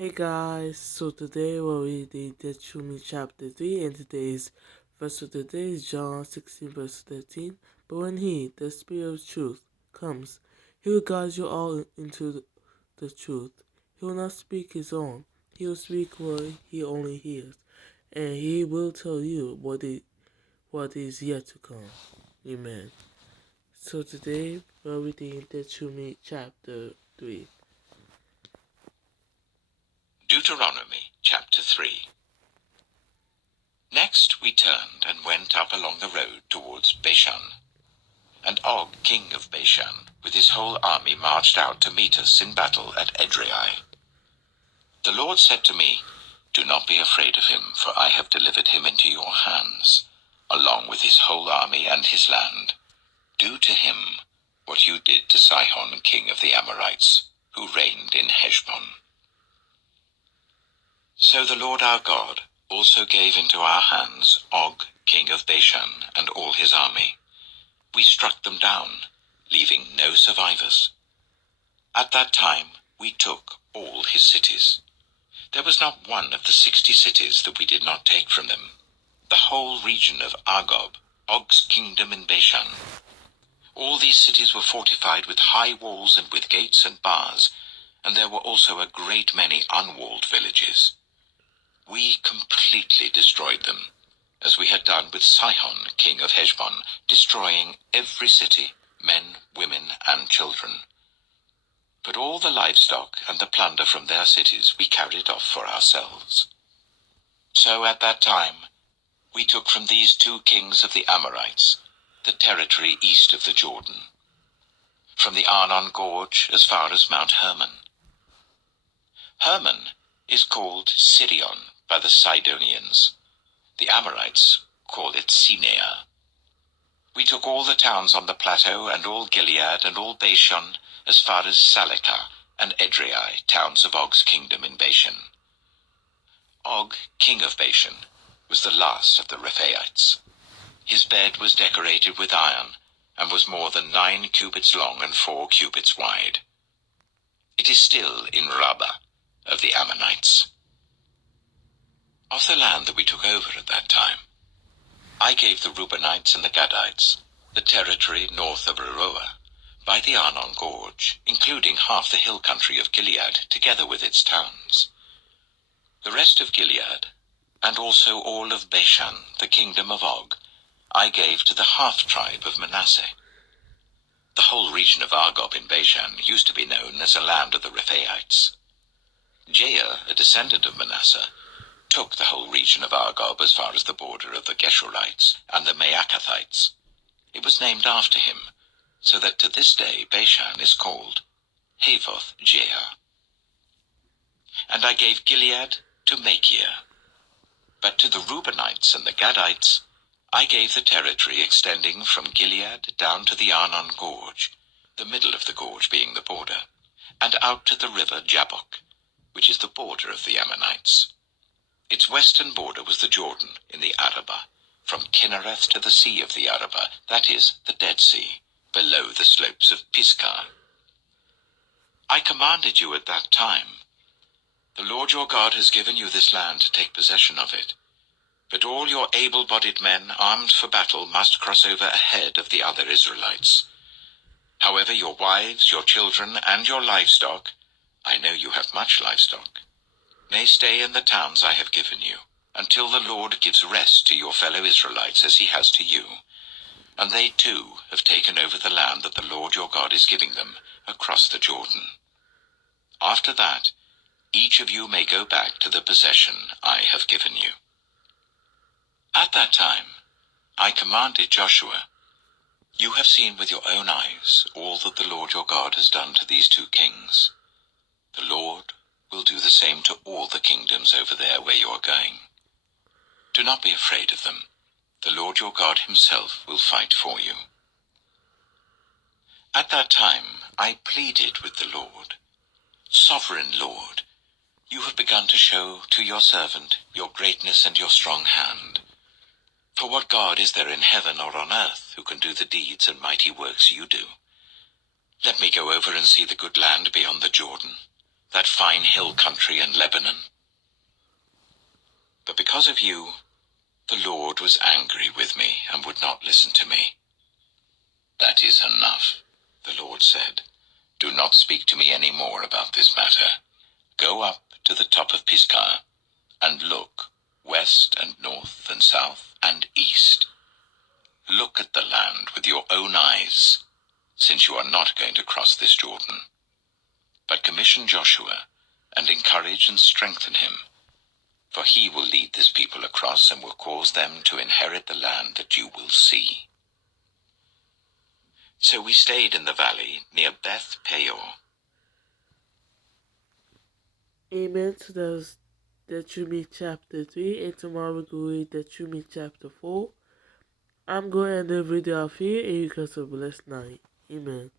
Hey guys, so today we're reading Deuteronomy Chapter 3, and today's verse of the day is John 16 verse 13. But when He, the Spirit of truth, comes, He will guide you all into the truth. He will not speak His own. He will speak what He only hears, and He will tell you what is yet to come. Amen. So today we're reading Deuteronomy Chapter 3. Deuteronomy Chapter 3. Next we turned and went up along the road towards Bashan. And Og, king of Bashan, with his whole army marched out to meet us in battle at Edrei. The Lord said to me, "Do not be afraid of him, for I have delivered him into your hands, along with his whole army and his land. Do to him what you did to Sihon, king of the Amorites, who reigned in Heshbon." So the Lord our God also gave into our hands Og, king of Bashan, and all his army. We struck them down, leaving no survivors. At that time we took all his cities. There was not one of the 60 cities that we did not take from them. The whole region of Argob, Og's kingdom in Bashan. All these cities were fortified with high walls and with gates and bars, and there were also a great many unwalled villages. We completely destroyed them, as we had done with Sihon, king of Heshbon, destroying every city, men, women, and children. But all the livestock and the plunder from their cities we carried off for ourselves. So at that time we took from these 2 kings of the Amorites the territory east of the Jordan, from the Arnon Gorge as far as Mount Hermon. Hermon is called Sirion by the Sidonians. The Amorites call it Sinea. We took all the towns on the plateau and all Gilead and all Bashan as far as Salekah and Edrei, towns of Og's kingdom in Bashan. Og, king of Bashan, was the last of the Rephaites. His bed was decorated with iron and was more than 9 cubits long and 4 cubits wide. It is still in Rabbah of the Ammonites. Of the land that we took over at that time, I gave the Reubenites and the Gadites the territory north of Aroer, by the Arnon Gorge, including half the hill country of Gilead, together with its towns. The rest of Gilead, and also all of Bashan, the kingdom of Og, I gave to the half-tribe of Manasseh. The whole region of Argob in Bashan used to be known as a land of the Rephaites. Jair, a descendant of Manasseh, took the whole region of Argob as far as the border of the Geshurites and the Maacathites. It was named after him, so that to this day Bashan is called Havoth Jair. And I gave Gilead to Machir. But to the Reubenites and the Gadites I gave the territory extending from Gilead down to the Arnon Gorge, the middle of the gorge being the border, and out to the river Jabbok, which is the border of the Ammonites. Its western border was the Jordan in the Arabah, from Kinnereth to the sea of the Arabah, that is, the Dead Sea, below the slopes of Pisgah. I commanded you at that time, "The Lord your God has given you this land to take possession of it. But all your able-bodied men armed for battle must cross over ahead of the other Israelites. However, your wives, your children, and your livestock, I know you have much livestock, may stay in the towns I have given you, until the Lord gives rest to your fellow Israelites as he has to you. And they too have taken over the land that the Lord your God is giving them across the Jordan. After that, each of you may go back to the possession I have given you." At that time, I commanded Joshua, "You have seen with your own eyes all that the Lord your God has done to these 2 kings. The Lord will do the same to all the kingdoms over there where you are going. Do not be afraid of them. The Lord your God himself will fight for you." At that time, I pleaded with the Lord, "Sovereign Lord, you have begun to show to your servant your greatness and your strong hand. For what God is there in heaven or on earth who can do the deeds and mighty works you do? Let me go over and see the good land beyond the Jordan. that fine hill country and Lebanon. But because of you, the Lord was angry with me and would not listen to me. That is enough, the Lord said. Do not speak to me any more about this matter. Go up to the top of Pisgah, and look west and north and south and east. Look at the land with your own eyes, since you are not going to cross this Jordan. But commission Joshua, and encourage and strengthen him, for he will lead this people across and will cause them to inherit the land that you will see. So we stayed in the valley near Beth Peor. Amen. So that was Deuteronomy Chapter 3, and tomorrow we're going to read Deuteronomy Chapter 4. I'm going to end the video off here, and you guys have a blessed night. Amen.